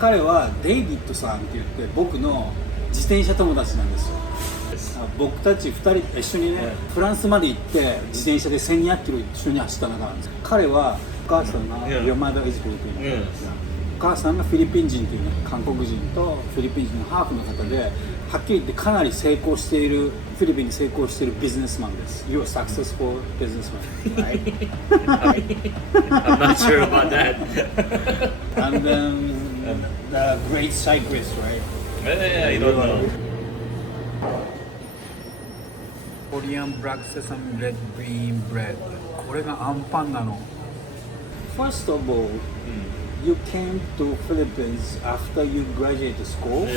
彼はデイビッドさんって言って僕の自転車友達なんですよ。僕たち2人一緒にね、フランスまで行って自転車で1200キロ一緒に走った仲なんですよ。彼はお母さんが Your mother is Filipino、お母さんがフィリピン人というね、韓国人とフィリピン人のハーフの方で、はっきり言ってかなり成功している、フィリピンに成功しているビジネスマンです。You're a successful businessman, right? I'm not sure about that. And then the great cyclist, right? I don't know. Korean black sesame red bean bread. これがアンパンなの。First of all, you came to Philippines after you graduated school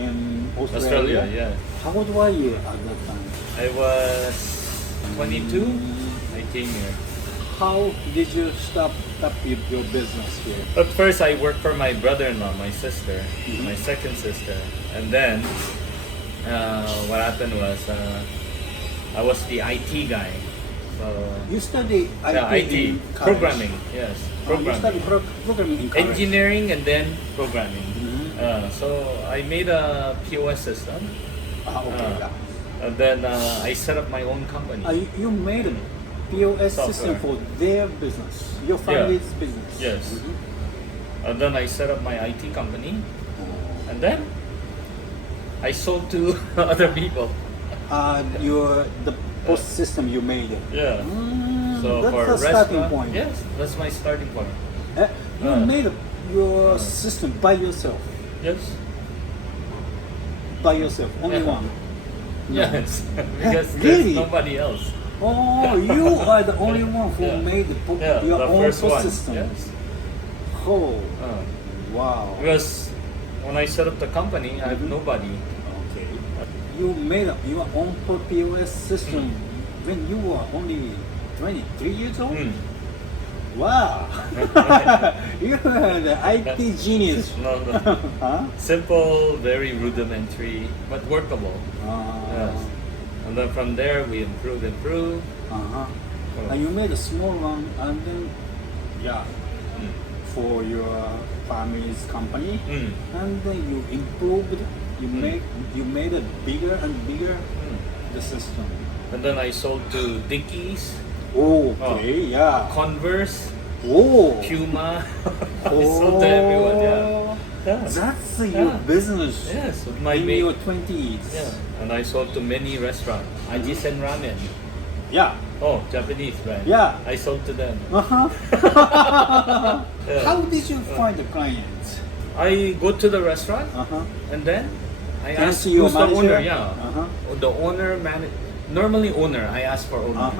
in Australia. Yeah. How old were you at that time? I was 22. I came here. How did you start up your business here? But first, I worked for my brother-in-law, my sister, my second sister, and then what happened was I was the IT guy. So You studied IT, in programming. Yes, You studied programming in college. engineering and then programming. So I made a POS system, Okay. and then I set up my own company. You made a POS system Software. for their business, your family's business. Yes. And then I set up my IT company, and then I sold to other people. The POS system you made. Yeah. So That's for the starting restaurant, point. yes, that's my starting point. You made your system by yourself. Yes. By yourself, only one. Yes. Because Really? there's nobody else. Oh, you are the only one who made your the own first POS one. system. Yes. Oh, wow. Because when I set up the company, I have nobody. Okay. You made your own POS system when you were only 23 years old? Wow. You are the IT genius. No. Huh? Simple, very rudimentary, but workable. Yes. And then from there we improve. And you made a small one, and then for your family's company, and then you improved. You made it bigger and bigger. The system. And then I sold to Dickies, Oh, okay, yeah. Converse, Oh, Puma. I sold to everyone. Yeah. That's your business. Yes, with my in mate. your 20s. Yeah. And I sold to many restaurants. Ajisen Ramen. Yeah. Oh, Japanese brand. Yeah. I sold to them. Yeah. How did you find the clients? I go to the restaurant and then I Can I ask see your who's the manager? owner. Yeah. The owner, normally owner. I ask for owner.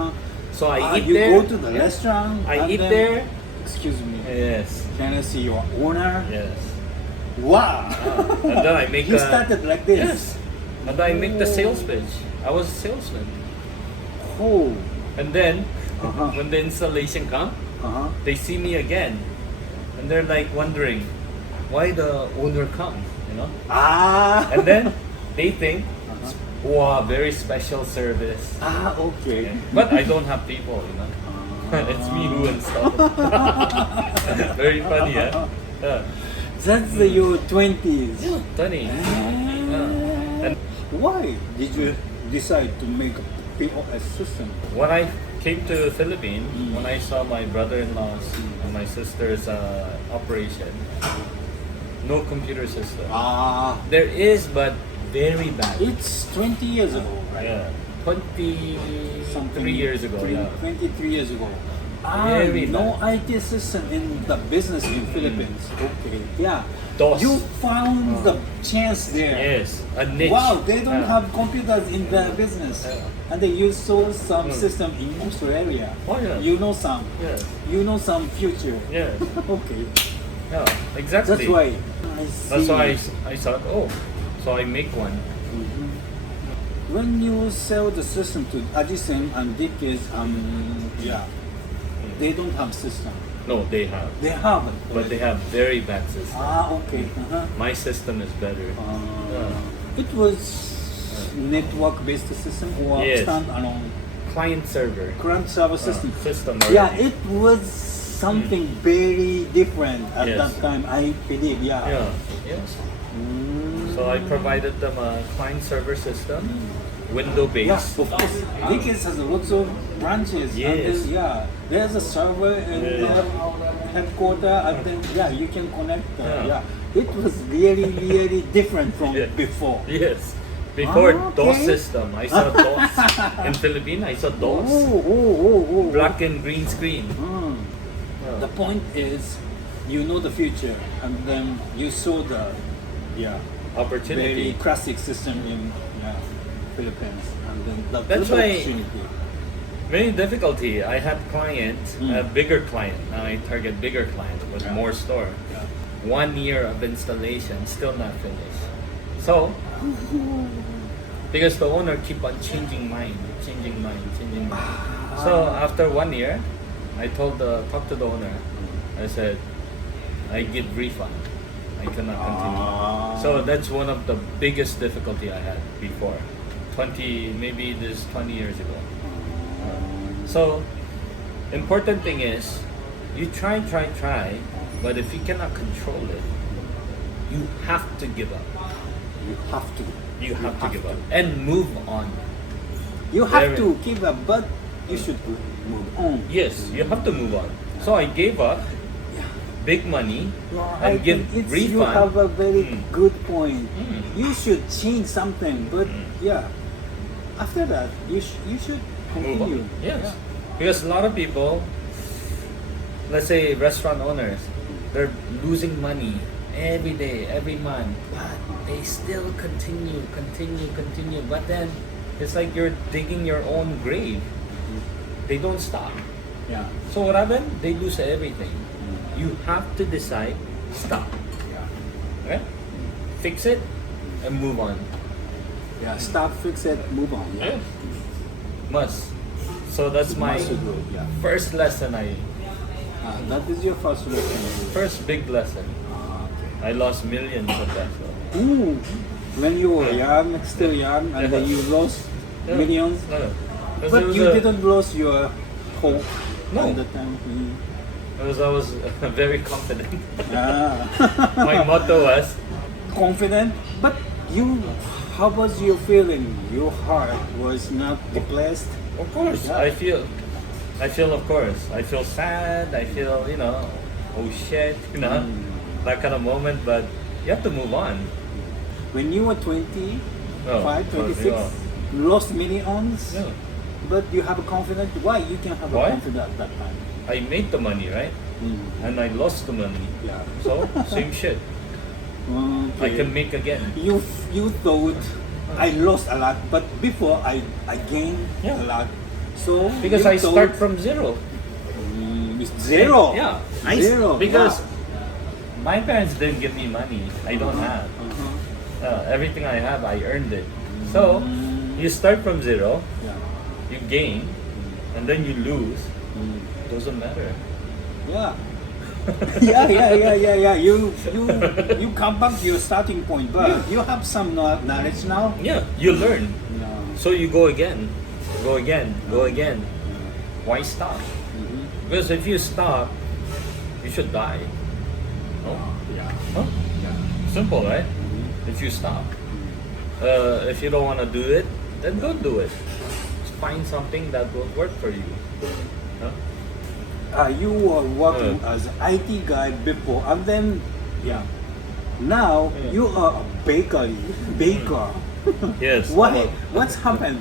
So I eat you there. go to the restaurant. I and eat then- there. Excuse me. Yes. Can I see your owner? Yes. Wow. And then I make You started like this. Yes. And then I make the sales pitch. I was a salesman. Oh. And then when the installation come, they see me again, and they're like wondering why the owner comes, you know. And then they think, wow, very special service. Okay. But I don't have people, you know. It's me who installed. Very funny, yeah. That's your 20s. 20. And Why did you decide to make a POS system? when I came to Philippines, when I saw my brother-in-law's and my sister's operation, no computer system. There is, but very bad. It's 20 years ago, right? Yeah, 23 years ago. 23 years ago. Very No IT system in the business in Philippines. Okay, yeah. DOS. You found the chance there. Yes, a niche. Wow, they don't have computers in their business. And then you saw some system in Australia. Oh, yeah. You know some. Yes. You know some future. Yes. Okay. Yeah, exactly. That's why. I see. That's why I thought, so I make one. When you sell the system to Ajisen and Dickies, they don't have system. No, they have, They have it. but they have very bad system. Okay. My system is better. It was network-based system or Yes. standalone Client server client server system. system. Yeah, already. it was something very different at Yes. that time, I believe. Yeah. Yeah. Yes. So I provided them a client server system, window Yeah, based. of course. Dickens has lots of branches. Yes. And then, yeah, there's a server and headquarters, and then you can connect. Yeah. It was really, really different from Yeah. before. Yes. Before Okay. DOS system, I saw DOS. In Philippines, I saw DOS. Oh. Black and green screen. The point is, you know the future, and then you saw the very Opportunity. classic system in Philippines, and then That's the why- opportunity. Many difficulty. I had clients, a bigger client. Now I target bigger clients with more store. Yeah. 1 year of installation, still not finished. So, because the owner keep on changing mind. So after 1 year, I talked to the owner. I said, I give refund. I cannot continue. So that's one of the biggest difficulty I had before. 20 years ago. So, important thing is, you try, but if you cannot control it, you have to give up. You have to. You have to give up and move on. You have Very- to give up, but you should move on. Yes, you have to move on. So I gave up big money I and give think refund. you have a very good point. Mm. You should change something, but after that, you should Move continue. on. Yes, because a lot of people, let's say restaurant owners, they're losing money every day, every month, but they still continue. But then it's like you're digging your own grave. They don't stop. Yeah. So what happened? They lose everything. You have to decide, stop. Okay? Fix it and move on. Yeah. Stop, fix it, move on. Yeah. Must. So that's my Must do it, yeah. first lesson. That is your first lesson. First big lesson. I lost millions of that. So. Ooh. When you were young, still young, and then you lost millions. No. But you didn't lose your hope No. at the time. Because I was very confident. Ah. My motto was, Confident, but how was your feeling? Your heart was not depressed? of course, Yeah. I feel of course. I feel sad. I feel, oh shit, that kind of moment. But you have to move on. When you were 25, Oh, 26, yeah. lost millions, Yeah. but you have a confidence. Why you can have a Why? confidence at that time? I made the money, right? And I lost the money. Yeah. So, same shit. I Okay. can make again. You thought I lost a lot, but before I gained Yeah. a lot. So Because you I thought, start from zero. It's zero. Yeah. Zero. Because yeah. my parents didn't give me money. I don't have. Uh-huh. Everything I have, I earned it. So, you start from zero, Yeah. you gain, and then you lose. Doesn't matter. Yeah. yeah. You come back to your starting point, but you have some knowledge now. Yeah, you learn. No. So you go again. Why stop? Because if you stop, you should die. No? Yeah. Huh? Simple, right? If you stop. If you don't want to do it, then don't do it. Just find something that will work for you. Huh? You were working as an IT guy before, and then now you are a baker. Yes. What's happened?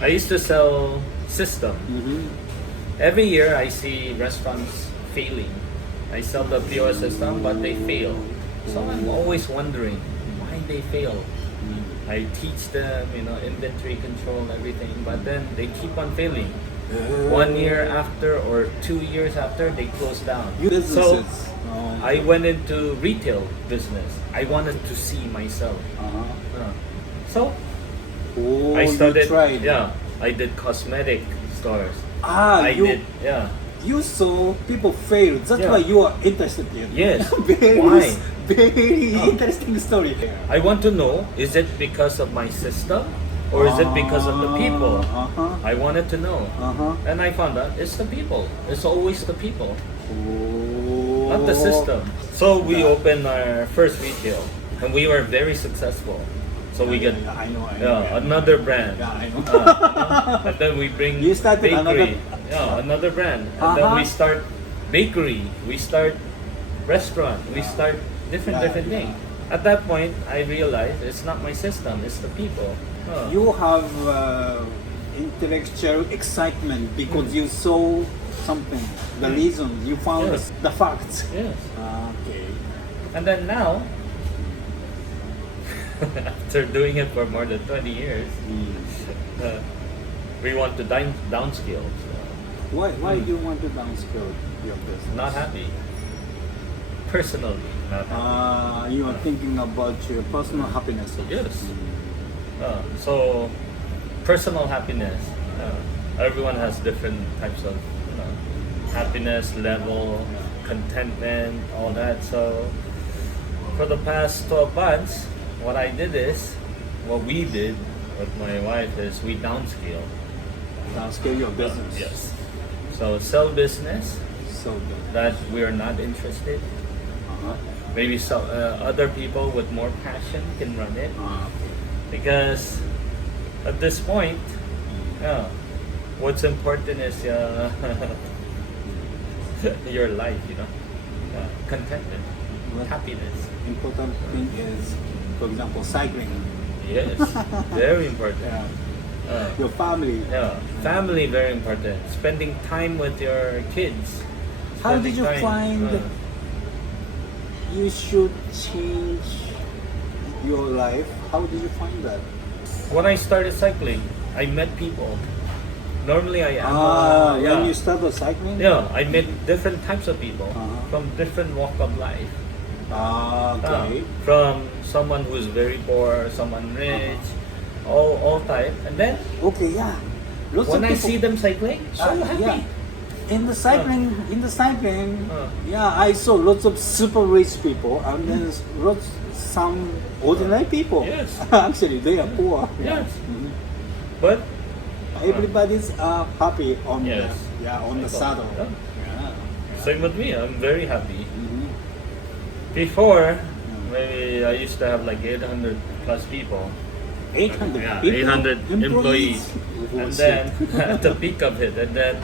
I used to sell system. Every year I see restaurants failing. I sell the POS system, but they fail. So I'm always wondering why they fail. I teach them, inventory control, everything, but then they keep on failing. 1 year after or 2 years after, they close down. So Businesses. I went into retail business. I wanted to see myself. So I You started. tried. Yeah, I did cosmetic stores. You saw people fail. That's Yeah. why you are interested in. Yes. Very, Why? very interesting story. I want to know, is it because of my system Or is it because of the people? Uh-huh. I wanted to know. Uh-huh. And I found out it's the people. It's always the people, Oh. not the system. So we opened our first retail, and we were very successful. So we get I know. another brand. Yeah, I know. And then we bring You started bakery. another- Another brand. And then we Uh-huh. start bakery. We start restaurant. We start different Yeah, things. At that point, I realized it's not my system. It's the people. You have intellectual excitement because you saw something, the reason, you found Yes. the facts. Yes. Okay. And then now, after doing it for more than 20 years, we want to downscale. So Why do you want to downscale your business? not happy. Personally, not happy. You are thinking about your personal happiness. Yes. So, personal happiness. Everyone has different types of happiness level, contentment, all that. So, for the past 12 months, what we did with my wife is we downscale. Downscale your business. Yes. So, sell business So good. that we are not interested. Uh-huh. Maybe some other people with more passion can run it. Okay. Because at this point, what's important is your life, contentment, happiness. Important thing is, for example, cycling. Yes, very important. Your family. Family very important. Spending time with your kids. How did you Spending time, find you should change your life? How did you find that? When I started cycling, I met people. Normally I am. When you started cycling? I met different types of people from different walk of life. Okay. From someone who's very poor, someone rich, all type. And then Okay, yeah. Lots when of I people, see them cycling, so happy. yeah. In the cycling, I saw lots of super rich people and then some ordinary people. Yes. Actually, they are poor. Yes. Mhm. But Everybody's happy on Yes. on the saddle. Yeah. Yeah. same with me, I'm very happy. Mhm. Before, maybe I used to have like 800 plus people. 800 Yeah, people? 800 employees. Oh, And shit. then at the peak of it, and then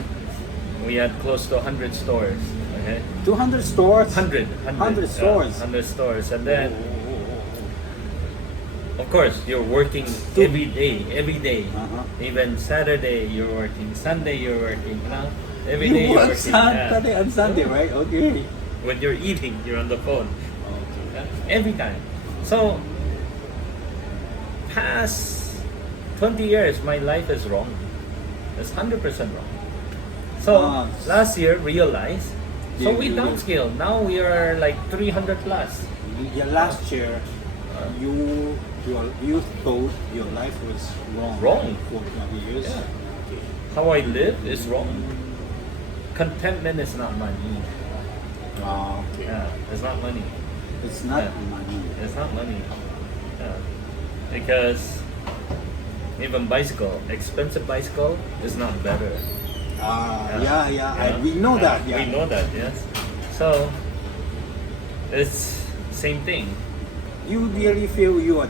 we had close to 100 stores. Okay, 200 stores? 100 100 stores. 100 stores, and then Oh. of course you're working every day. Uh-huh. Even Saturday you're working, Sunday you're working. Every You day you're work working. Saturday and Sunday, right? Okay. When you're eating, you're on the phone. Okay. Every time. So, past 20 years, my life is wrong. It's 100% wrong. So, last year, realized. So, we downscale. Now, we are like 300 plus. Yeah, last year, you thought your life was wrong. Wrong. For 20 years. Yeah. Okay. How I live is wrong. Contentment is not money. Okay. Yeah, it's not money. It's not Yeah. money. It's not money. Yeah. Because even expensive bicycle is not better. We know that. Yeah. We know that, yes. So, it's same thing. You really feel you are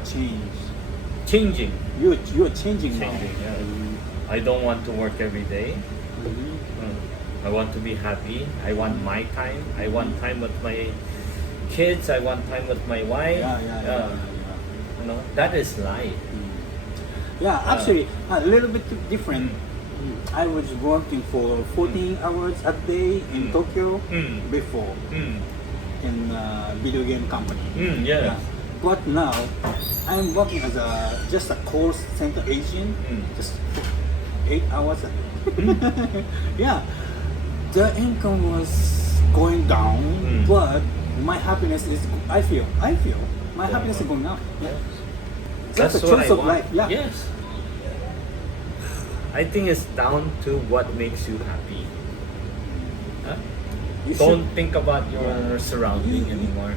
Changing. You are changing now. Yeah. I don't want to work every day. Mhm. I want to be happy. I want my time. I want time with my kids. I want time with my wife. That is life. Yeah, actually, a little bit different. I was working for 14 hours a day in Tokyo before in a video game company. Yes. But now, I'm working as just a call center agent, just 8 hours a day. Yeah, the income was going down, but my happiness is, I feel my happiness is going up. Yeah. That's a what choice I of want. life. Yeah. Yes. I think it's down to what makes you happy. You Don't should- think about your surrounding anymore.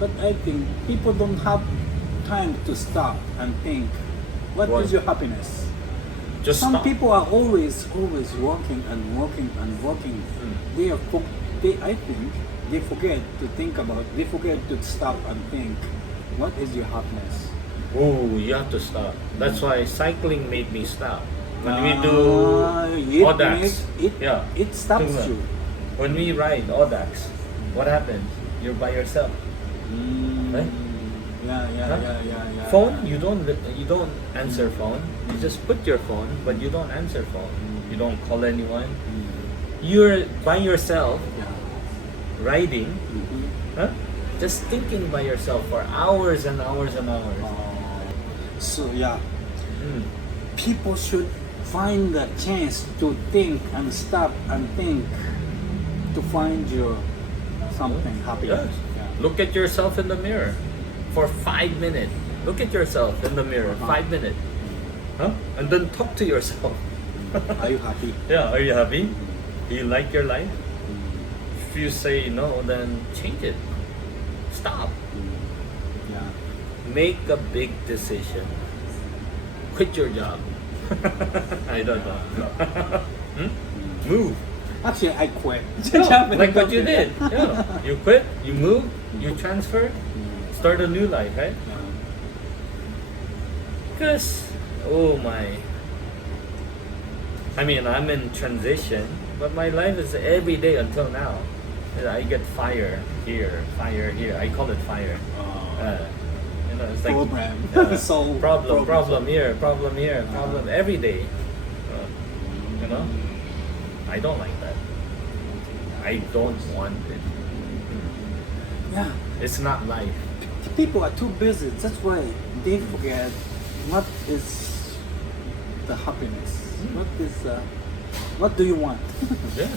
But I think people don't have time to stop and think What What? is your happiness? Just Some stop. people are always working and working and working. I think they forget to think about. They forget to stop and think. What is your happiness? Oh, you have to stop. That's why cycling made me stop. When we do Audax, it stops you. When we ride Audax, what happens? You're by yourself. Right? Yeah. Phone, you don't answer phone. You just put your phone, but you don't answer phone. You don't call anyone. You're by yourself, riding, just thinking by yourself for hours and hours and hours. So people should find the chance to think and stop and think to find your something happiness. Yes. Look at yourself in the mirror for 5 minutes. Look at yourself in the mirror, 5 minutes. And then talk to yourself. Are you happy? Yeah, are you happy? Do you like your life? If you say no, then change it. Stop. Yeah. Make a big decision. Quit your job. I don't know. Move. Actually, I quit. Like what you did. Yeah. You quit, you move, you transfer, start a new life, right? Because, oh my. I mean, I'm in transition, but my life is every day until now. I get fire here. I call it fire. It's like Program. So problem here, problem every day. I don't like that. I don't want it. Yeah. It's not life. People are too busy. That's why they forget what is the happiness. What do you want? Yeah.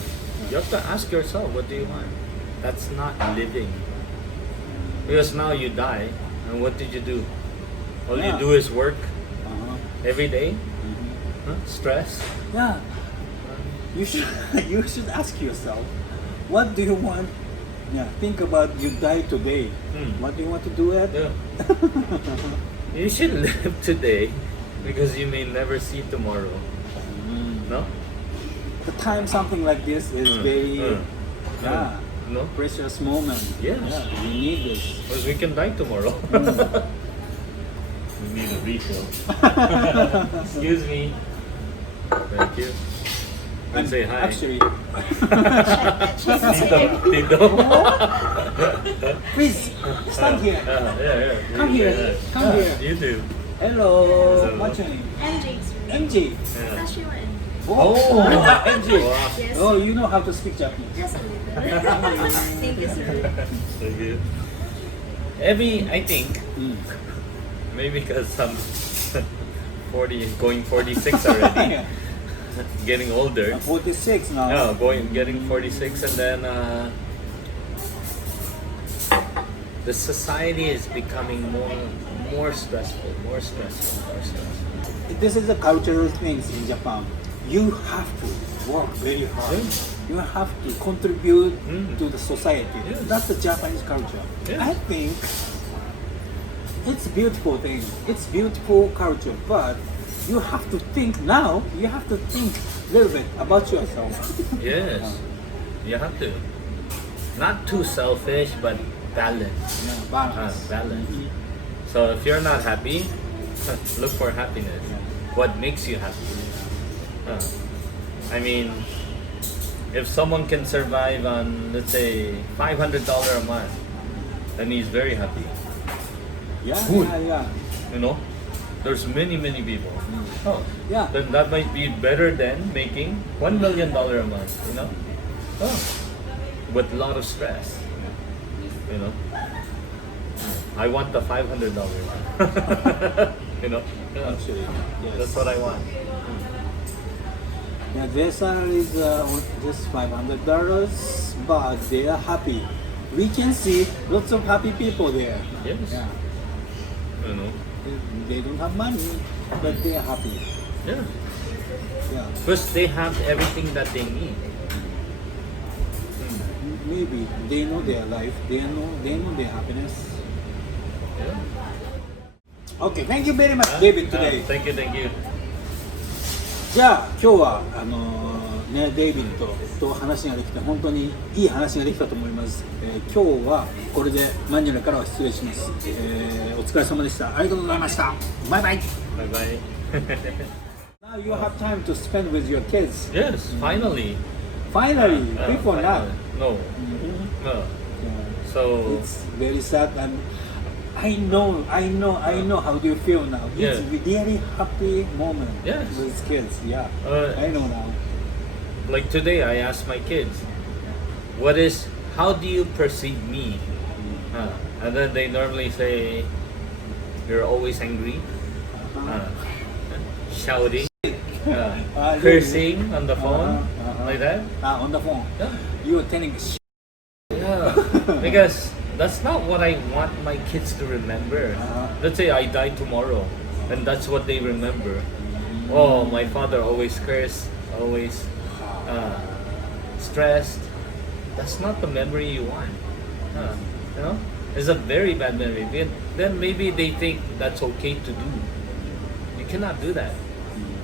You have to ask yourself, what do you want? That's not living. Because now you die, and what did you do? All you do is work every day. Stress. Yeah. You should ask yourself, what do you want? Yeah. Think about you die today. What do you want to do at? Yeah. You should live today because you may never see tomorrow. No? The time something like this is very No? precious moment. Yes. Yeah, we need this. Because we can die tomorrow. We need a refill. Excuse me. Thank you. And say hi. Actually, Tito. please stand here. Yeah. Come here. Come here. You do. Hello. What's your name? MJ. MJ. Yeah. Sashiwan. Oh, MJ. Wow. Yes. Oh, you know how to speak Japanese. Just a little. Thank you, sir. Thank you. I think, maybe because I'm 40, going 46 already, getting older. 46 now. Yeah, getting 46, and then the society is becoming more stressful. This is the cultural things in Japan. You have to work very hard. You have to contribute to the society. Yes. That's the Japanese culture. Yes. I think it's a beautiful thing. It's beautiful culture, but you have to think now. You have to think a little bit about yourself. Yes, you have to. Not too selfish, but balanced. Yeah, balance. Balance. So if you're not happy, look for happiness. What makes you happy? I mean, if someone can survive on, let's say, $500 a month, then he's very happy. Yeah. You know, there's many people. Oh, Yeah. then that might be better than making $1 million a month. You know, with a lot of stress. You know, I want the $500. You know, Actually, yes. that's what I want. Yeah, their salary is just $500, but they are happy. We can see lots of happy people there. Yes. Yeah. You know, They don't have money, but they are happy. yeah. Yeah. Because they have everything that they need. Maybe they know their life. They know their happiness. Yeah. Okay, thank you very much, David, today. Thank you, thank you. じゃあ今日はデイビッドと話ができて本当にいい話ができたと思います。今日はこれでマニュアルからは失礼します。お疲れ様でした。ありがとうございました。バイバイ。バイバイ。Now you have time to spend with your kids. Yes, finally. Finally, before that. No. No. So It's very sad and I know how do you feel now. It's really happy moment with kids. Yeah, I know now. like today, I asked my kids, how do you perceive me? And then they normally say, you're always angry, shouting, cursing on the phone, like that. On the phone. Yeah. You are telling Yeah, because that's not what I want my kids to remember. Let's say I die tomorrow, and that's what they remember. Oh, my father always cursed, always stressed. That's not the memory you want. You know, it's a very bad memory. Then maybe they think that's okay to do. You cannot do that.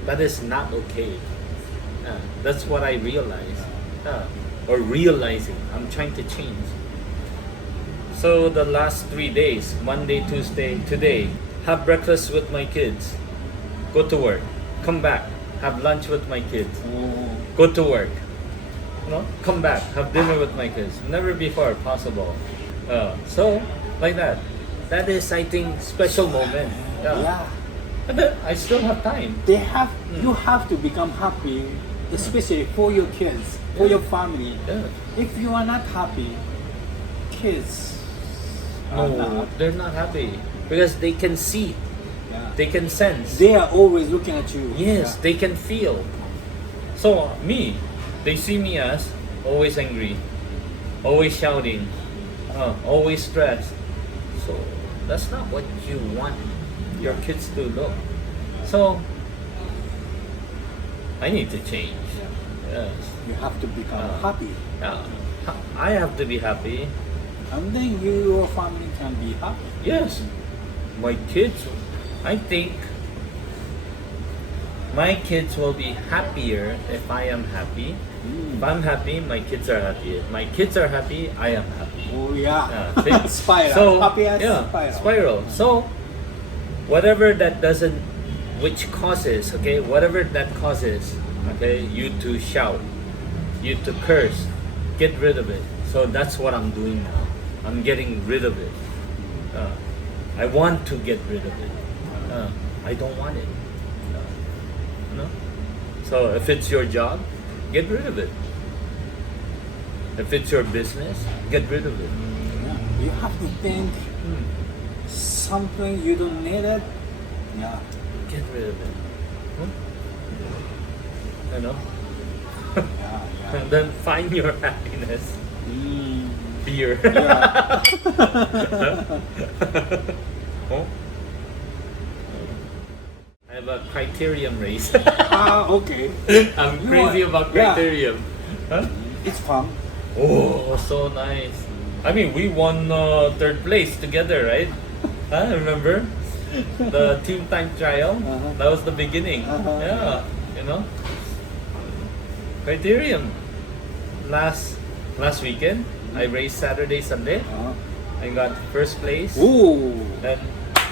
That is not okay. That's what I realized. Or realizing I'm trying to change. So the last 3 days, Monday, Tuesday, today, have breakfast with my kids, go to work, come back, have lunch with my kids, go to work, come back, have dinner with my kids. Never before possible. So like that. That is, I think, special moment. Yeah. But then I still have time. You have to become happy, especially for your kids, for your family. Yeah. If you are not happy, kids are No, not. they're not happy because they can see, Yeah. they can sense. They are always looking at you. Yes, Yeah. they can feel. So me, they see me as always angry, always shouting, always stressed. So that's not what you want your kids to look. So I need to change. Yes. You have to become happy, Yeah. I have to be happy. and then your family can be happy. Yes. My kids, I think my kids will be happier if I am happy. If I'm happy, my kids are happy. If my kids are happy, I am happy. Oh yeah. See? Spiral. So, Happy as yeah, spiral. spiral. So, whatever that doesn't, which causes, whatever that causes, you to shout, you to curse, get rid of it. So that's what I'm doing now. I'm getting rid of it. I want to get rid of it. I don't want it. So if it's your job, get rid of it. If it's your business, get rid of it. Yeah. You have to think something you don't need it. Yeah. Get rid of it. Yeah. And then find your happiness. Beer. Yeah. I have a criterium race. Okay. I'm You crazy are- about yeah. criterium. Huh? It's fun. Oh, so nice. I mean, we won third place together, right? Remember? The team time trial? That was the beginning. Yeah, Criterium. Last weekend, I raced Saturday, Sunday. I got first place. Ooh. And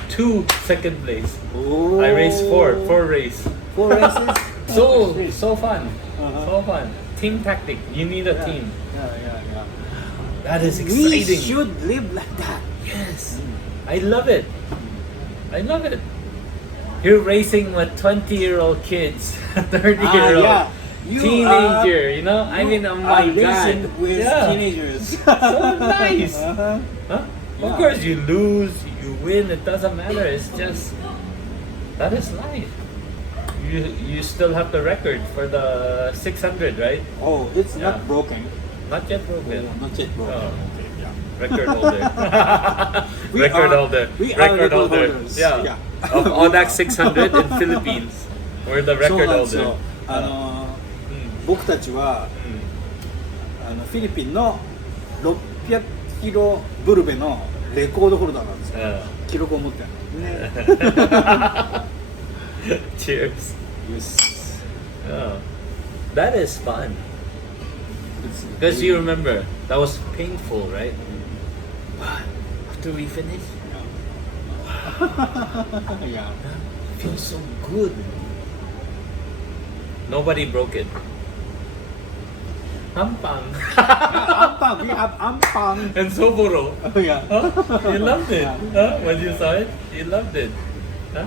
2 second place. Oh. I raced 4 race. 4 races. So fun. So fun. Team tactic. You need a team. Yeah. That is We exciting. should live like that. Yes. I love it. I love it. You're racing with 20-year-old kids, 30-year-old. Yeah. Teenager, I mean, oh my god. Racing with teenagers. So nice. Yeah. Of course, you lose, you win, it doesn't matter. It's just, that is life. You still have the record for the 600, right? Oh, it's Yeah. not broken. Not yet broken. Not yet broken. Oh. Okay, yeah. Record holder. We record are- holder. we are record record holder. holders. Yeah. Yeah. Of Odax 600 in Philippines. We're the そう record なんですよ holder. 僕たちはフィリピンの600キロブルベのレコードホルダーなんですよ、記録を持ってるのね。Cheers. Yes. Oh, that is fun. Because you remember, that was painful, right? But after we finish, Yeah. feels so good. Nobody broke it. Ampang. Ampang, we have ampang. And Soboro. Yeah. Huh? You loved it. Huh? When you saw it, you loved it. Huh?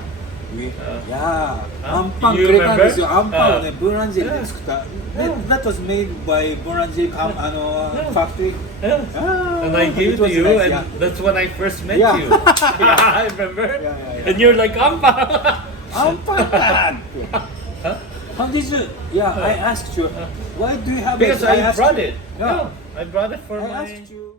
Yeah. アン Huh? パン You くれたんですよ。 remember? アンパンをね、ブーランジェリで作った。That was made by ブーランジェリfactory. Yeah. Ah, And I gave it it to was you, nice, and yeah. that's when I first met Yeah. you. Yeah, I remember. Yeah. And you're like, Ampang. アンパンだって Huh? How did you? Yeah, I asked you. Why do you have Because it? I asked brought you. it. Yeah. Yeah, I brought it for I my... asked you.